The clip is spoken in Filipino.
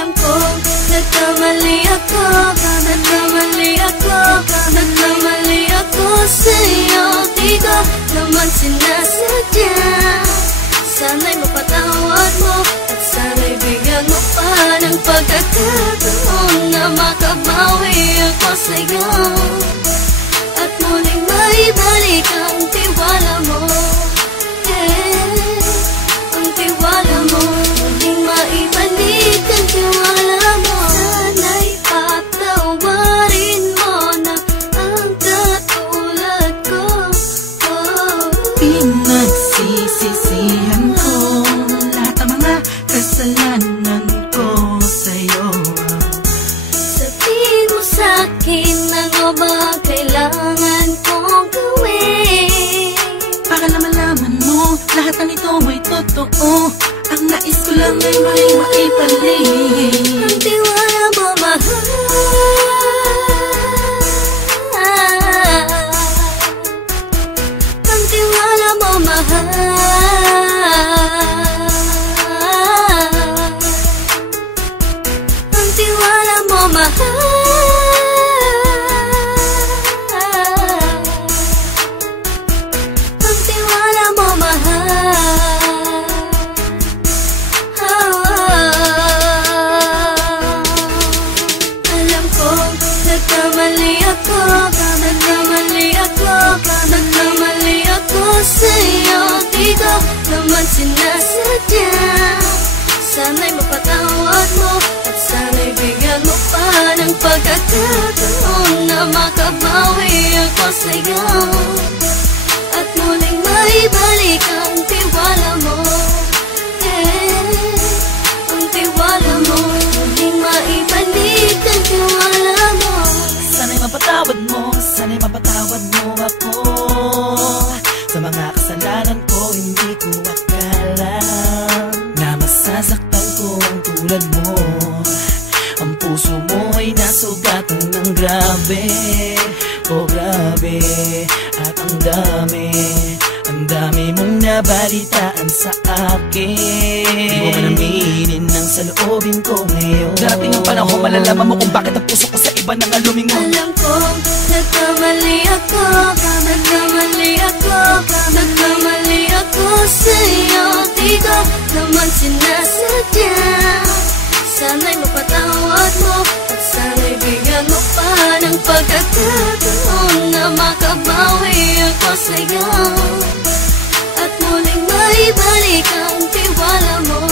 Alam ko, nagkamali ako, nagkamali ako, nagkamali ako sa'yo. Di ko naman sinasadya. Sana'y mapatawad mo at sana'y bigyan mo pa ng pagkakataon na makabawi ako sa'yo at muling maibalik ang tiwala mo. Ang tiwala mo, muling maibalik ang tiwala mo. Sana'y patawarin mo na ang katulad ko. Pinagsisisihan ko lahat ng mga kasalanan ko sa'yo. Sabihin mo sa'kin ano ba kailangan kong gawin para malaman mo lahat ng ito ay totoo. Ang nais ko lang ay may maibalik ang tiwala mo, mahal. Ang tiwala mo, mahal. Ang tiwala mo, mahal. Ang tiwala mo, mahal. Alam ko, nagkamali ako, nagkamali ako, nagkamali ako sa'yo. Di ko naman sinasadya. Sana'y mapatawad mo at sana'y bigyan mo pa ng pagkakataon na makabawi ako sa'yo at muling maibalik ang tiwala mo. Ang tiwala mo, muling maibalik ang tiwala mo. Sana'y mapatawad mo, sana'y mapatawad mo ako sa mga kasalanan ko. Hindi ko akala na masasaktan ko ang tulad mo. Ang puso mo ay nasugatan ng grabe, oh grabe. At ang dami mong nabalitaan sa akin. Di mo man aminin ang saloobin ko ngayon. Darating ang panahon, malalaman mo kung bakit ang puso ko sa iba nang alumingon. Alam ko, nagkamali ako, nagkamali ako, nagkamali ako sa'yo. Di ko naman sinasadya. Sana'y mapatawad mo at sana'y bigyan mo pa ng pagkakataon na makabawi ako sa'yo at muling maibalik ang tiwala mo.